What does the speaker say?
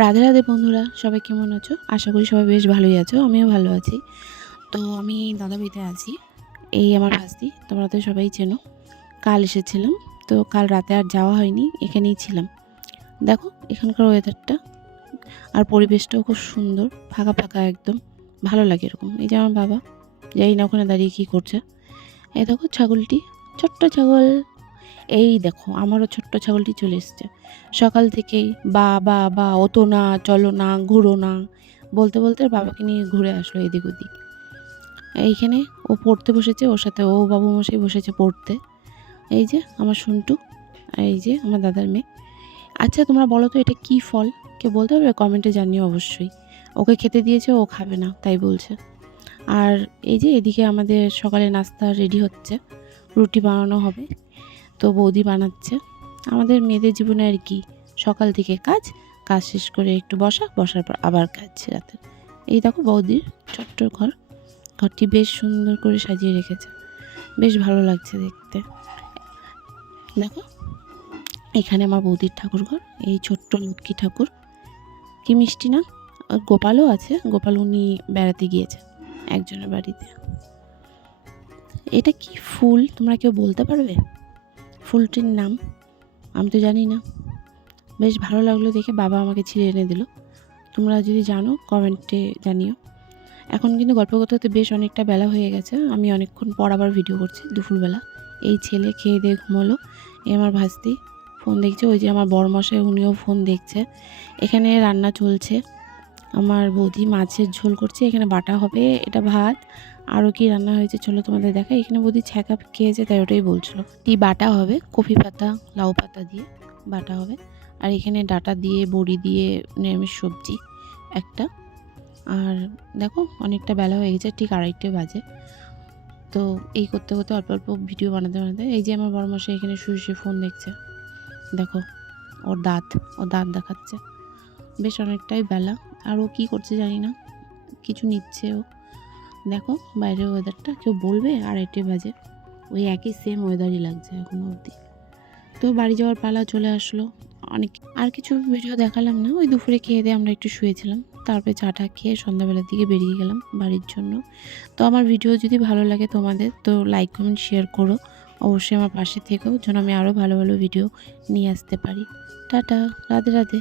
রাধে রাধে বন্ধুরা, সবাই কেমন আছো? আশা করি সবাই বেশ ভালোই আছো, আমিও ভালো আছি। তো আমি দাদাবাড়িতে আছি। এই আমার ভাস্তি, তোমরা তো সবাই চেনো। কাল এসেছিলাম, তো কাল রাতে আর যাওয়া হয়নি, এখানেই ছিলাম। দেখো এখানকার ওয়েদারটা আর পরিবেশটাও খুব সুন্দর, ফাঁকা ফাঁকা একদম, ভালো লাগে এরকম। এই যে আমার বাবা, জানি না ওখানে দাঁড়িয়ে কী করছে। এই দেখো ছাগলটি, ছোট্ট ছাগল। এই দেখো আমারও ছোট্ট ছাগলটি চলে এসছে সকাল থেকেই। বা বা বা ওতো না, চলো না, ঘুরো না বলতে বলতে বাবাকে নিয়ে ঘুরে আসলো এদিক ওদিক। এইখানে ও পড়তে বসেছে, ওর সাথে ও বাবু মশাই বসেছে পড়তে। এই যে আমার সন্টু, এই যে আমার দাদার মেয়ে। আচ্ছা তোমরা বলো তো এটা কি ফল? কেউ বলতে পারবে? কমেন্টে জানিও অবশ্যই। ওকে খেতে দিয়েছে, ও খাবে না তাই বলছে। আর এই যে এদিকে আমাদের সকালে নাস্তা রেডি হচ্ছে, রুটি বানানো হবে। তো বৌদি বানাচ্ছে। আমাদের মেয়েদের জীবনে আর কি, সকাল থেকে কাজ, কাজ শেষ করে একটু বসার পর আবার কাজ রাতে। এই দেখো বৌদির ছোট্ট ঘর, ঘরটি বেশ সুন্দর করে সাজিয়ে রেখেছে, বেশ ভালো লাগছে দেখতে। দেখো এখানে আমার বৌদির ঠাকুর ঘর, এই ছোট্ট লক্ষ্মী ঠাকুর, কি মিষ্টি না। আর গোপালও আছে, গোপাল উনি বেড়াতে গিয়েছে একজনের বাড়িতে। এটা কি ফুল তোমরা কেউ বলতে পারবে? ফুলটির নাম আমি তো জানি না। বেশ ভালো লাগলো দেখে, বাবা আমাকে ছিঁড়ে এনে দিল। তোমরা যদি জানো কমেন্টে জানিও। এখন কিন্তু গল্প করতে করতে বেশ অনেকটা বেলা হয়ে গেছে, আমি অনেকক্ষণ পর আবার ভিডিও করছি দুপুরবেলা। এই ছেলে খেয়ে দিয়ে ঘুমোলো, এই আমার ভাস্তি ফোন দেখছে, ওই যে আমার বড়মশাই উনিও ফোন দেখছে। এখানে রান্না চলছে, আমার বৌদি মাছের ঝোল করছে, এখানে বাটা হবে, এটা ভাত। আরও কি রান্না হয়েছে চলো তোমাদের দেখাই। এখানে বৌদি ছ্যাঁকা খেয়েছে তাই ওটাই বলছিল। বাটা হবে কফি পাতা লাউ পাতা দিয়ে বাটা হবে। আর এখানে ডাঁটা দিয়ে বড়ি দিয়ে নিরামিষ সবজি একটা। আর দেখো অনেকটা বেলা হয়ে গেছে, ঠিক 2:30 বাজে। তো এই করতে করতে অল্প অল্প ভিডিও বানাতে বানাতে, এই যে আমার বড়মশাই এখানে শুয়ে শুয়ে ফোন দেখছে। দেখো ওর দাঁত দেখাচ্ছে। বেশ অনেকটাই বেলা, আর ও কী করছে জানি না, কিছু নিচ্ছে ও। দেখো বাইরের ওয়েদারটা, কেউ বলবে 2:30 বাজে, ওই একই সেম ওয়েদারই লাগছে এখনো অবধি। তো বাড়ি যাওয়ার পালা চলে আসলো। অনেক আর কিছু ভিডিও দেখালাম না, ওই দুপুরে খেয়ে দিয়ে আমরা একটু শুয়েছিলাম, তারপরে চাটা খেয়ে সন্ধ্যাবেলার দিকে বেরিয়ে গেলাম বাড়ির জন্য। তো আমার ভিডিও যদি ভালো লাগে তোমাদের, তো লাইক কমেন্ট শেয়ার করো, অবশ্যই আমার পাশে থেকো, যেন আমি আরও ভালো ভালো ভিডিও নিয়ে আসতে পারি। টাটা, রাধে রাধে।